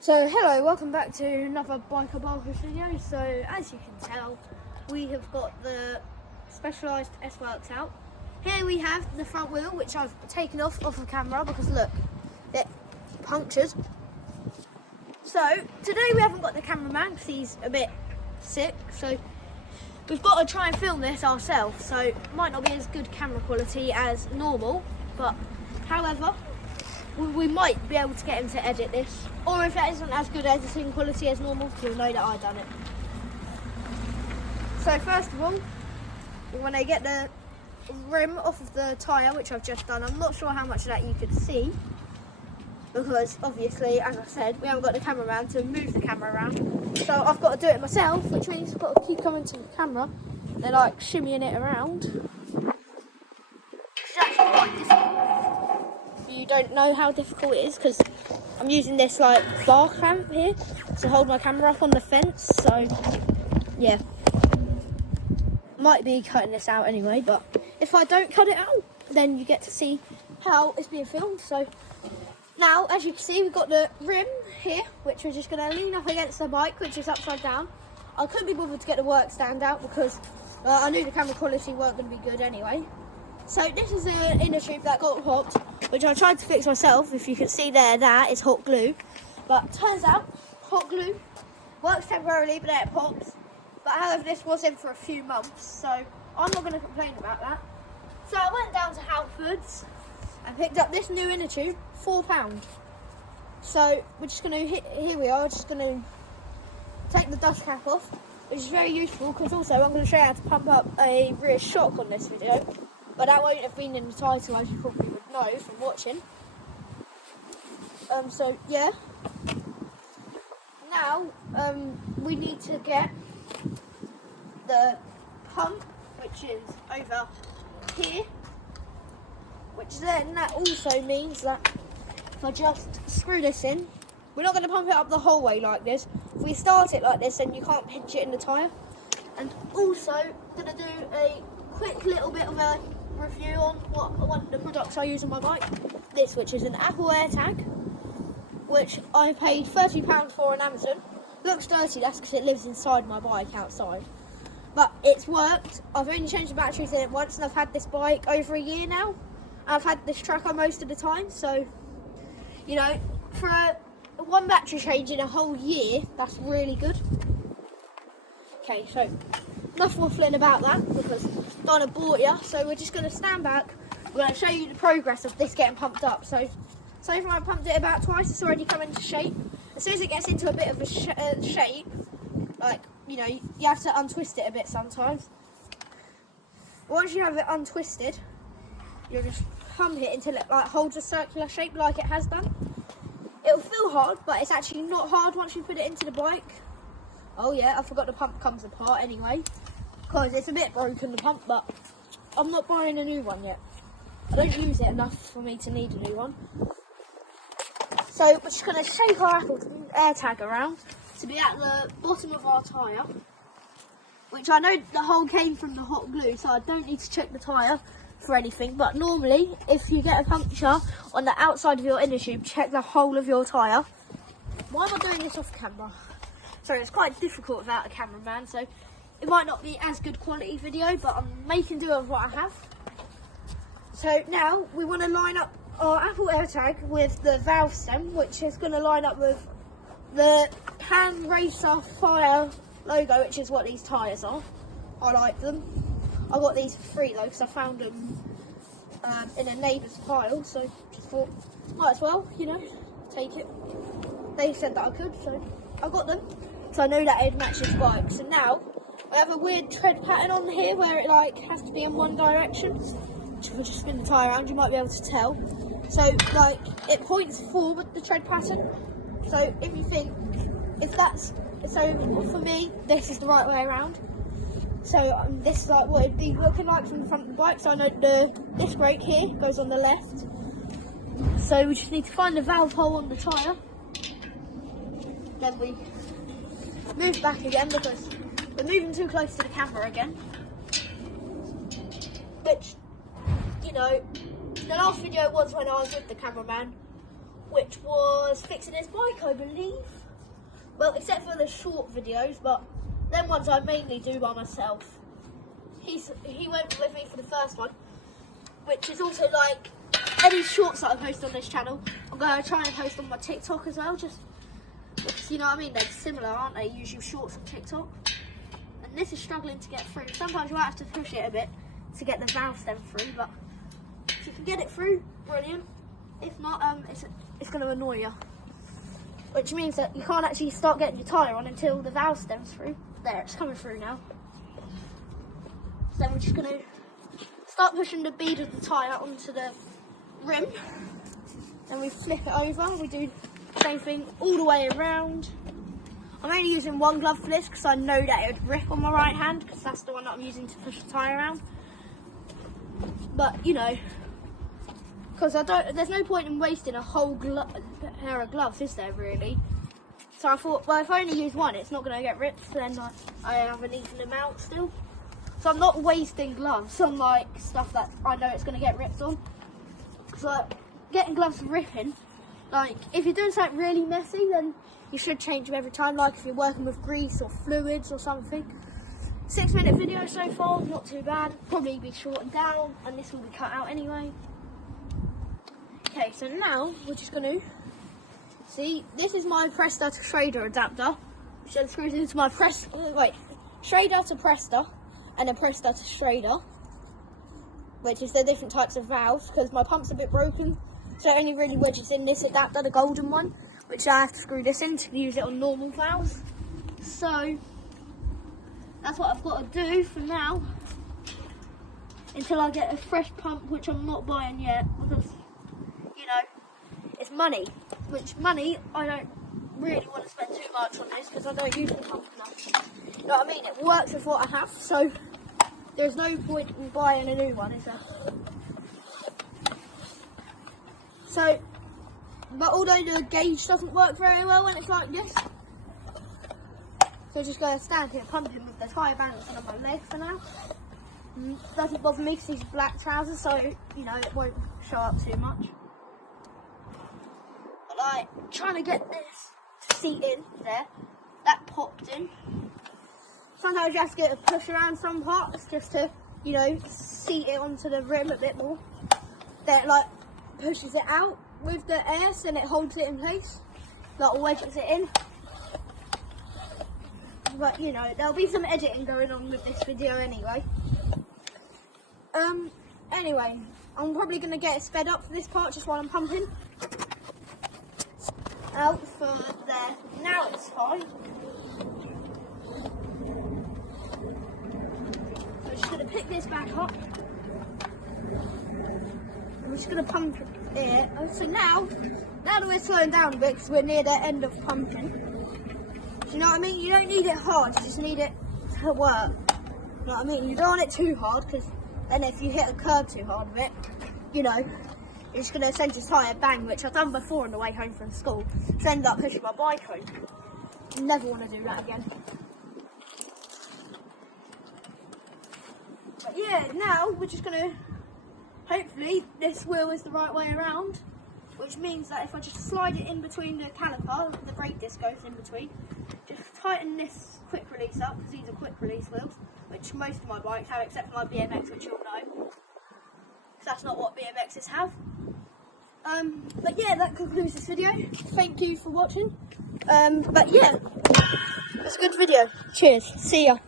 So hello, welcome back to another Biker Barker video. So as you can tell, we have got the Specialised S-Works out. Here we have the front wheel, which I've taken off of camera because look, they're punctured. So today we haven't got the cameraman because he's a bit sick, so we've got to try and film this ourselves. So it might not be as good camera quality as normal, but however, we might be able to get him to edit this, or if it isn't as good editing quality as normal, he'll know that I've done it. So first of all, we're going to get the rim off of the tyre, which I've just done. I'm not sure how much of that you could see, because obviously, as I said, we haven't got the cameraman to move the camera around. So I've got to do it myself, which means I've got to keep coming to the camera. They're like shimmying it around. It's actually quite difficult. You don't know how difficult it is because I'm using this like bar clamp here to hold my camera up on the fence, so yeah, might be cutting this out anyway, but if I don't cut it out then you get to see how it's being filmed. So now, as you can see, we've got the rim here, which we're just going to lean up against the bike, which is upside down. I couldn't be bothered to get the work stand out because I knew the camera quality weren't going to be good anyway. So this is an inner tube that got popped, which I tried to fix myself. If you can see there, that is hot glue. But turns out, hot glue works temporarily, but then it pops. But however, this was in for a few months, so I'm not going to complain about that. So I went down to Halfords and picked up this new inner tube, £4. So we're just going to, here we are, just going to take the dust cap off, which is very useful because also I'm going to show you how to pump up a rear shock on this video. But that won't have been in the title, as you probably would know from watching. So yeah. Now we need to get the pump, which is over here. Which then that also means that if I just screw this in, we're not going to pump it up the whole way like this. If we start it like this, then you can't pinch it in the tyre. And also going to do a quick little bit of a review on one of the products I use on my bike. This, which is an Apple AirTag, which I paid £30 for on Amazon. Looks dirty, that's because it lives inside my bike outside. But it's worked. I've only changed the batteries in it once, and I've had this bike over a year now. I've had this tracker most of the time, so you know, for one battery change in a whole year, that's really good. Okay, so enough waffling about that because Donna bought you, so we're just going to stand back. We're going to show you the progress of this getting pumped up. So far I pumped it about twice, it's already come into shape. As soon as it gets into a bit of a shape, like, you know, you have to untwist it a bit sometimes. Once you have it untwisted, you'll just pump it until it like holds a circular shape like it has done. It'll feel hard, but it's actually not hard once you put it into the bike. Oh yeah, I forgot the pump comes apart anyway, because it's a bit broken, the pump, but I'm not buying a new one yet. I don't use it enough for me to need a new one. So we're just going to shake our Apple AirTag around to be at the bottom of our tyre, which I know the hole came from the hot glue, so I don't need to check the tyre for anything. But normally, if you get a puncture on the outside of your inner tube, check the whole of your tyre. Why am I doing this off camera? So it's quite difficult without a cameraman, so it might not be as good quality video, but I'm making do with what I have. So now we want to line up our Apple AirTag with the valve stem, which is going to line up with the Pan Racer Fire logo, which is what these tyres are. I like them. I got these for free though, because I found them in a neighbour's pile, so just thought, might as well, you know, take it. They said that I could, so I got them. So I know that it'd match his bike. So now I have a weird tread pattern on here where it like has to be in one direction. If I just spin the tyre around, you might be able to tell. So like it points forward, the tread pattern. So if you think, if that's, so for me, this is the right way around. So this is like what it'd be looking like from the front of the bike. So I know the disc brake here goes on the left. So we just need to find the valve hole on the tyre. Then we move back again because we're moving too close to the camera again. Which, you know, the last video was when I was with the cameraman. which was fixing his bike, I believe. Well, except for the short videos, but them ones I mainly do by myself. He went with me for the first one, which is also like any shorts that I post on this channel. I'm going to try and post on my TikTok as well, just because, you know what I mean, they're similar, aren't they? Usually shorts on TikTok. And this is struggling to get through. Sometimes you might have to push it a bit to get the valve stem through, but if you can get it through, brilliant. If not, it's going to annoy you. Which means that you can't actually start getting your tyre on until the valve stem's through. There, it's coming through now. So then we're just going to start pushing the bead of the tyre onto the rim. Then we flip it over. We do the same thing all the way around. I'm only using one glove for this because I know that it would rip on my right hand, because that's the one that I'm using to push the tyre around. But, you know, because there's no point in wasting a whole pair of gloves, is there, really? So I thought, well, if I only use one, it's not going to get ripped, so then I have an even amount still. So I'm not wasting gloves on, like, stuff that I know it's going to get ripped on. Because, like, getting gloves ripping, like, if you're doing something really messy, then you should change them every time, like if you're working with grease or fluids or something. 6-minute video so far, not too bad. Probably be shortened down, and this will be cut out anyway. Okay, so now we're just going to see. This is my Presta to Schrader adapter, which then screws into my Schrader to Presta and a Presta to Schrader, which is the different types of valves, because my pump's a bit broken, so it only really wedges in this adapter, the golden one, which I have to screw this in to use it on normal valves. So that's what I've got to do for now, until I get a fresh pump, which I'm not buying yet, because, you know, it's money. Which money, I don't really want to spend too much on this, because I don't use the pump enough. You know what I mean? It works with what I have, so there's no point in buying a new one, is there? So, but although the gauge doesn't work very well when it's like this, so I'm just going to stand here pumping with the tyre balancing on my leg for now. Doesn't bother me because these are black trousers, so, you know, it won't show up too much. But like, trying to get this to seat in there, that popped in. Sometimes you have to get a push around some parts just to, you know, seat it onto the rim a bit more. Then it like pushes it out with the air, so then it holds it in place, like wedges it in. But you know, there'll be some editing going on with this video anyway. Anyway, I'm probably going to get it sped up for this part just while I'm pumping. Out for there. Now it's fine. So I'm just going to pick this back up. I'm just going to pump it. So now that we're slowing down a bit because we're near the end of pumping. Do you know what I mean? You don't need it hard, you just need it to work. You know what I mean? You don't want it too hard, because then if you hit a curb too hard with it, you know, you're just going to send your tyre bang, which I've done before on the way home from school. To end up pushing my bike home. Never want to do that again. But yeah, now we're just going to, hopefully this wheel is the right way around, which means that if I just slide it in between the caliper, the brake disc goes in between, just tighten this quick release up, because these are quick release wheels, which most of my bikes have, except for my BMX, which you'll know, because that's not what BMXs have. But yeah, that concludes this video. Thank you for watching. But yeah, it's a good video. Cheers. See ya.